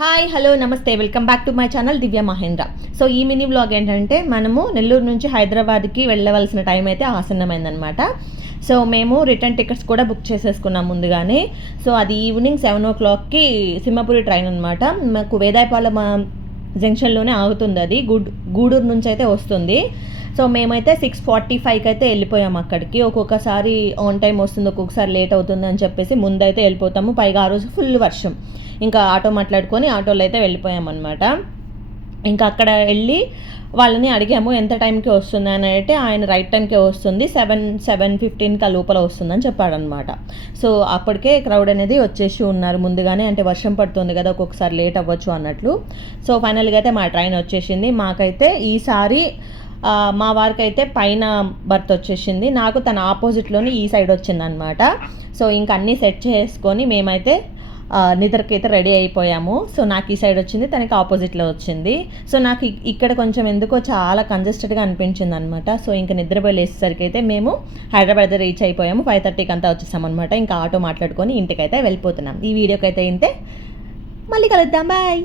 Hi hello namaste welcome back to my channel Divya Mahendra. So ఈ mini vlog ఏంటంటే మనము నెల్లూరు నుంచి హైదరాబాద్కి వెళ్ళవలసిన టైం అయితే ఆసన్నమైందనమాట. సో మేము రిటర్న్ టికెట్స్ కూడా బుక్ చేసేసుకున్నాం ముందుగానే. సో అది ఈవినింగ్ 7 o'clockకి సింహపురి ట్రైన్ అనమాట. మాకు వేదాయపాలెం జంక్షన్లోనే ఆగుతుంది. అది గూడూరు నుంచి అయితే వస్తుంది. సో మేమైతే 6:45కి అయితే వెళ్ళిపోయాము అక్కడికి. ఒక్కొక్కసారి ఆన్ టైం వస్తుంది, ఒక్కొక్కసారి లేట్ అవుతుంది అని చెప్పేసి ముందైతే వెళ్ళిపోతాము. పైగా ఆ రోజు ఫుల్ వర్షం. ఇంకా ఆటో మాట్లాడుకొని ఆటోలో అయితే వెళ్ళిపోయామన్నమాట. ఇంకా అక్కడ వెళ్ళి వాళ్ళని అడిగాము ఎంత టైంకి వస్తుంది అని. అంటే ఆయన రైట్ టైంకే వస్తుంది, 7:15కి లోపల వస్తుందని చెప్పాడనమాట. సో అప్పటికే క్రౌడ్ అనేది వచ్చేసి ఉన్నారు ముందుగానే. అంటే వర్షం పడుతుంది కదా, ఒక్కొక్కసారి లేట్ అవ్వచ్చు అన్నట్లు. సో ఫైనల్గా అయితే మా ట్రైన్ వచ్చేసింది. మాకైతే ఈసారి మా వారికి అయితే పైన బర్త్ వచ్చేసింది, నాకు తన ఆపోజిట్లోని ఈ సైడ్ వచ్చిందనమాట. సో ఇంకా అన్నీ సెట్ చేసుకొని మేమైతే నిద్రకైతే రెడీ అయిపోయాము. సో నాకు ఈ సైడ్ వచ్చింది, తనకి ఆపోజిట్లో వచ్చింది. సో నాకు ఇక్కడ కొంచెం ఎందుకో చాలా కంజెస్టెడ్గా అనిపించింది అనమాట. సో ఇంకా నిద్రపోయి లేచేసరికి అయితే మేము హైదరాబాద్ రీచ్ అయిపోయాము. 5:30కి అంతా వచ్చేసాం అనమాట. ఇంకా ఆటో మాట్లాడుకొని ఇంటికైతే వెళ్ళిపోతున్నాం. ఈ వీడియోకి అయితే ఇంతే, మళ్ళీ కలుద్దాం, బాయ్.